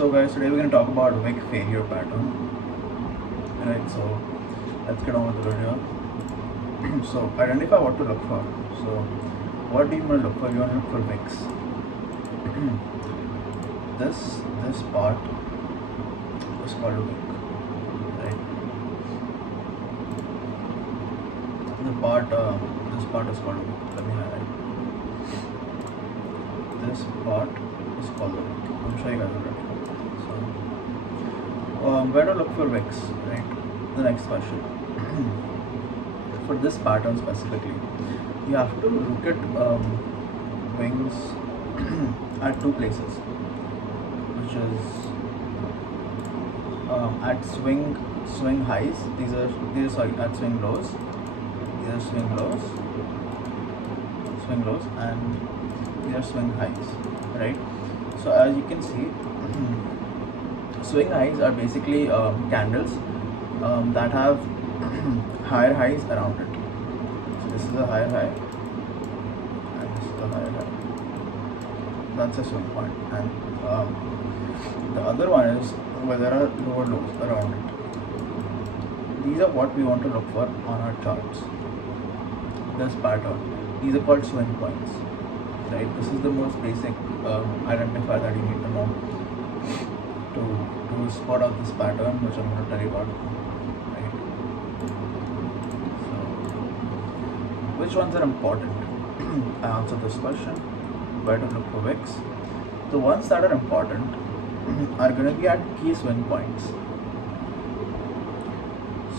So guys, today we're going to talk about wick failure pattern. Right, so let's get on with the video. So identify what to look for. So what do you want to look for? You want to look for wicks. this part is called a wick, right? This part is called a wick. Let me highlight. This part is called the wick. I'm sure you guys already know. So where to look for wicks, right? The next question. For this pattern specifically, you have to look at wings at two places, which is at swing highs. These are at swing lows. These are swing lows, and these are swing highs, right? So as you can see, swing highs are basically candles that have higher highs around it. So this is a higher high, and this is a higher high. That's a swing point, and the other one is where there are lower lows around it. These are what we want to look for on our charts. This pattern, these are called swing points, right? This is the most basic identifier that you need to know to spot out this pattern, which I'm going to tell you about. Right? So, which ones are important? I answered this question. Where to look for wicks? The ones that are important are going to be at key swing points.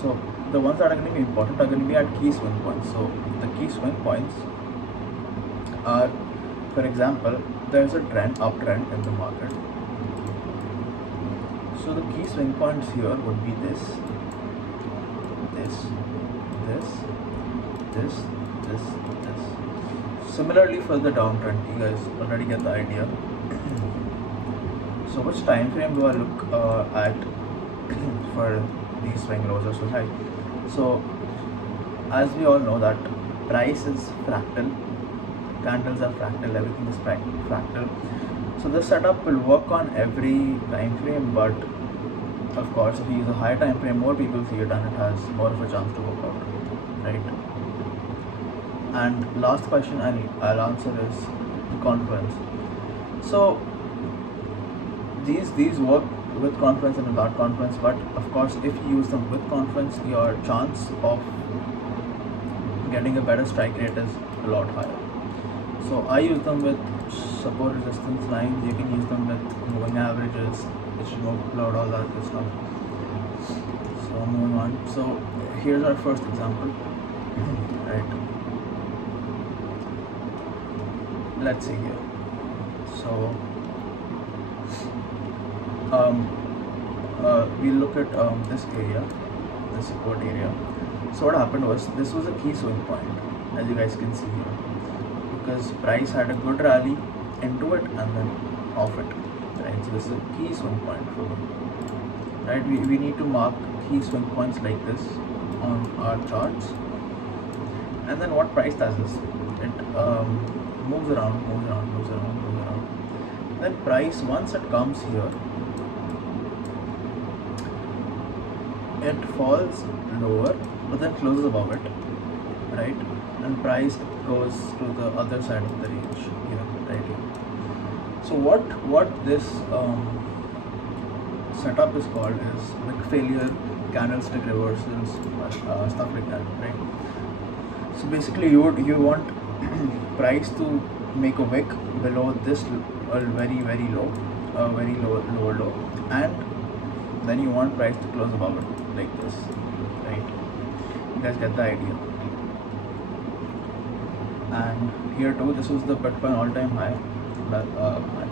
So the ones that are going to be important are going to be at key swing points. So the key swing points are, for example, there's a uptrend in the market. So the key swing points here would be this. Similarly for the downtrend, you guys already get the idea. So which time frame do I look at for these swing lows or swing high? So as we all know that price is fractal, candles are fractal, everything is fractal. So this setup will work on every time frame, but of course if you use a higher time frame, more people see it and it has more of a chance to work out, right? And last question I'll answer is confluence. So these work with confluence and without confluence, but of course if you use them with confluence, your chance of getting a better strike rate is a lot higher. So I use them with support resistance lines. You can use them with moving averages, which will upload all that good stuff. So moving on. So here's our first example. Right. Let's see here. So we look at this area, the support area. So what happened was, this was a key swing point, as you guys can see here, because price had a good rally into it and then off it, right? So this is a key swing point for me, right? We need to mark key swing points like this on our charts, and then what price does is it moves around. Then price, once it comes here, it falls lower but then closes above it, right? And price goes to the other side of the range here, right here. So what this setup is called is wick failure, candlestick reversals, stuff like that, right? So basically you want price to make a wick below this very low, lower low, and then you want price to close above it like this, right? You guys get the idea. And here too, this was the Bitcoin all-time high. I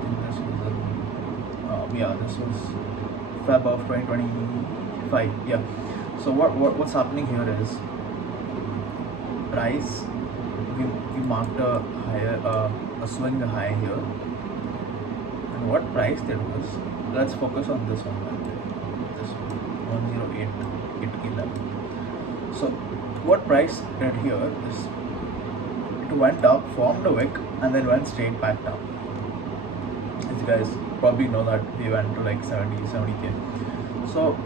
think this was this was Feb of 2025. Yeah. So what's happening here is price, we marked a higher a swing high here, and what price did was, let's focus on this one, this 108.11. So what price did here is, it went up, formed a wick, and then went straight back down, as you guys probably know that we went to like 70k. So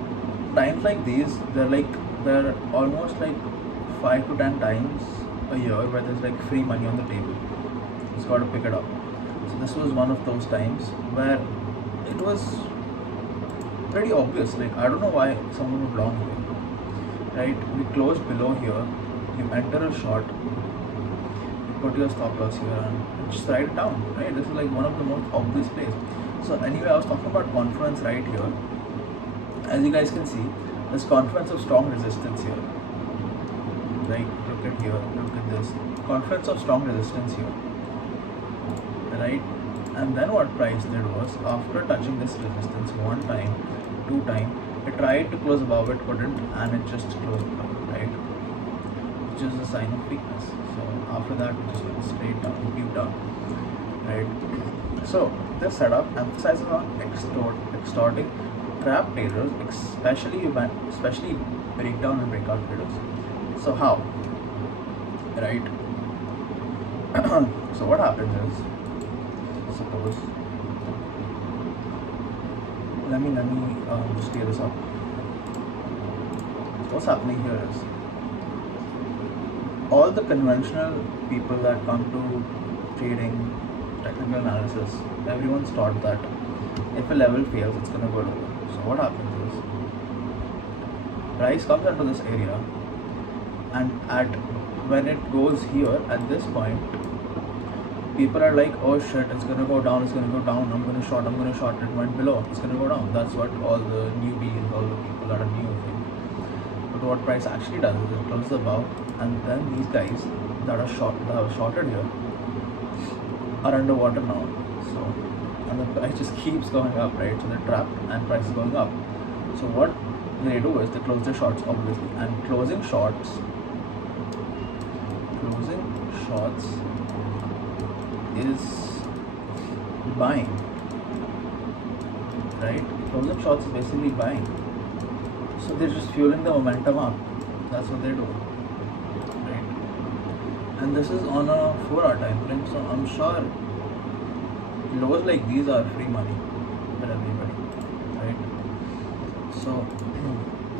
times like these, they're almost like 5 to 10 times a year where there's like free money on the table. It's got to pick it up. So this was one of those times where it was pretty obvious. Like, I don't know why someone would long here. Right? We closed below here. You enter a shot. You put your stop loss here and just write it down. Right? This is like one of the most obvious plays. So anyway, I was talking about confluence right here. As you guys can see, there's confluence of strong resistance here. Right? Look at here. Look at this. Confluence of strong resistance here. Right? And then what price did was, after touching this resistance one time, two times, it tried to close above it, couldn't, and it just closed below, right? Which is a sign of weakness. So after that, it just went straight down, deep down, right? So this setup emphasizes on extorting trap traders, especially breakdown and breakout traders. So how? Right? So what happens is, suppose, let me just clear this up. So what's happening here is, all the conventional people that come to trading, technical analysis, everyone's taught that if a level fails, it's going to go lower. So what happens is, price comes into this area, and when it goes here at this point, people are like, oh shit, it's gonna go down, I'm gonna short, it went below, it's gonna go down. That's what all the newbies, all the people that are new think. But what price actually does is it closes above, and then these guys that have shorted here are underwater now. So, and the price just keeps going up, right? So they're trapped and price is going up. So what they do is they close their shorts, obviously, and closing shorts is buying, right? Closing shorts is basically buying. So they're just fueling the momentum up. That's what they do, right? And this is on a 4-hour time frame, so I'm sure lows like these are free money for everybody, right? So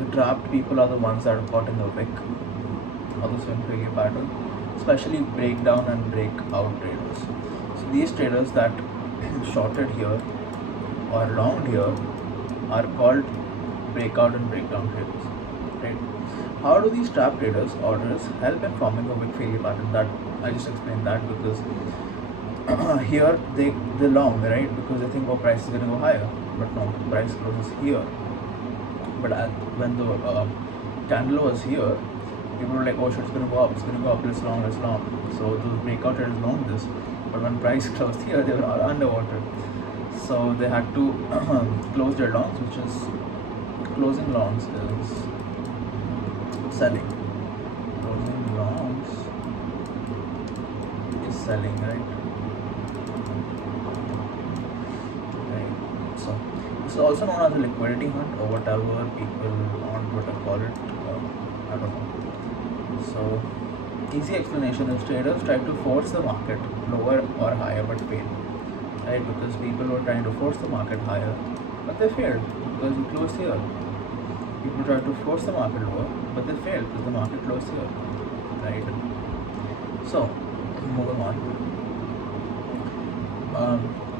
the trapped people are the ones that are caught in the wick or the swing failure pattern, especially breakdown and breakout traders. So these traders that shorted here or longed here are called breakout and breakdown traders, right? How do these trap traders orders help in forming a wick failure pattern? That I just explained that because here they long, right? Because they think, oh, price is going to go higher, but no, price closes here. But when the candle was here, people were like, oh shit, it's going to go up, let's long. So those breakout traders long this, but when price closed here, they were all underwater. So they had to close their longs, which is, closing longs is selling. Closing longs is selling, right? So this is also known as a liquidity hunt, or whatever people on Twitter call it. I don't know. So easy explanation is, traders try to force the market lower or higher but fail, right? Because people were trying to force the market higher, but they failed because we closed here. People tried to force the market lower, but they failed because the market closed here, right? So moving on.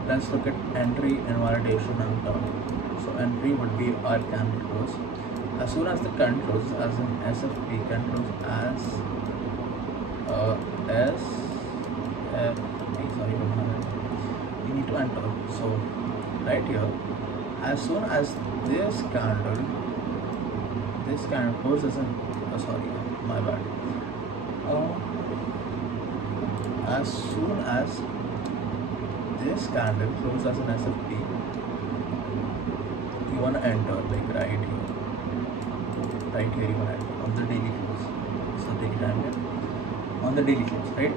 Let's look at entry, invalidation, and turn. So entry would be our candle close. As soon as the candle closes, as in SFP can close as SFP, sorry, don't have it. You need to enter. So right here, as soon as this candle closes in, sorry, my bad. As soon as this candle closes as an SFP, you want to enter, like right here, you want to enter on the daily close. So take your time here, on the daily close, right?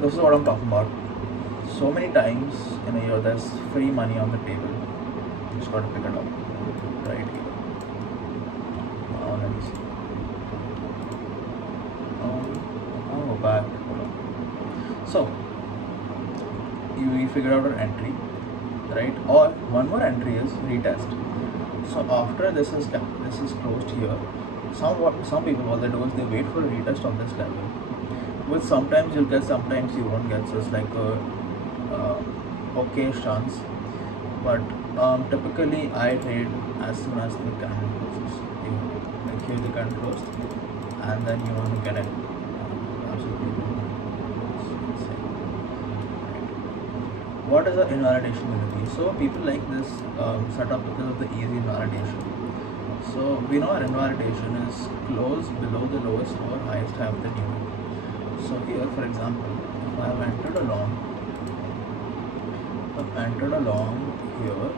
This is what I'm talking about. So many times in a year there's free money on the table, you just got to pick it up right here. Let me see. I'll go back. So we figure out our entry, right? Or one more entry is retest. So after this is closed here, some people, what they do is they wait for a retest of this level, which sometimes you'll get, sometimes you won't get. So it's like a okay chance, but typically I trade as soon as the candle closes. Like here the candle closed, and then you want to get it. Absolutely insane. What is the invalidation going to be? So people like this setup because of the easy invalidation. So we know our invalidation is close below the lowest or highest high of the new wick. So here, for example, if I have entered along here,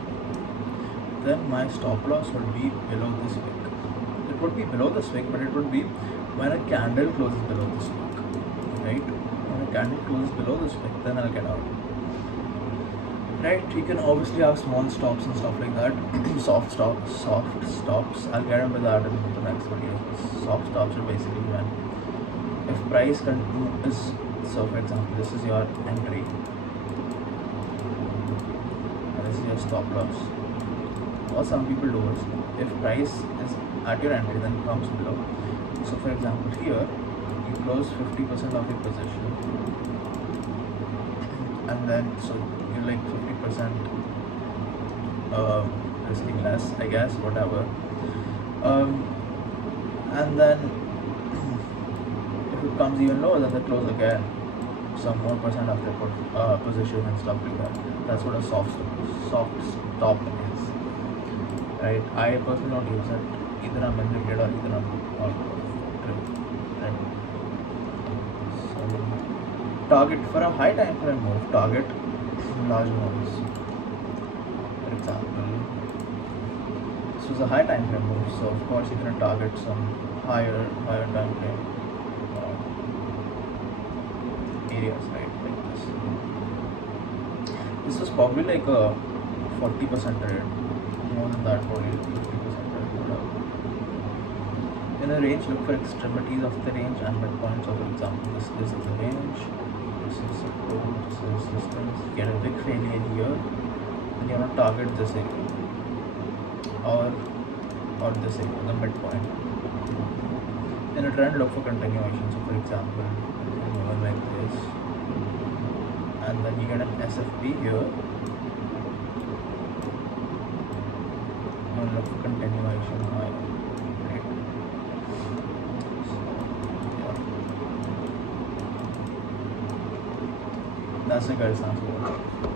then my stop loss would be below this wick. It would be below this wick, but it would be when a candle closes below this wick, right? When a candle closes below this wick, then I'll get out. Right? You can obviously have small stops and stuff like that. soft stops. I'll get into that in the next video. Soft stops are basically when if price is, so for example, this is your entry and this is your stop loss. What some people do is, if price is at your entry then comes below. So for example, here you close 50% of your position, and then so you're like 50% risking less, I guess, whatever. And then if it comes even lower, then they close again some more percent of their position and stuff like that. That's what a soft stop is, right? I personally don't use it. Either I'm in the trade or either I'm out of trade, right? So target for a high time frame move, target large moves. For example, this was a high time frame move, so of course you're gonna target some higher time frame areas, right? Like this. This was probably like a 40% trade, more than that, probably 50% trade. In a range, look for extremities of the range and midpoints. So for example, this is the range, this is support, this is resistance. Get a big failure here, and you want to target this area or this area, the midpoint. In a trend, look for continuation. So for example, move like this, and then you get an SFP here, and look for continuation higher, right? So, yeah. That's it, guys. Thanks for watching.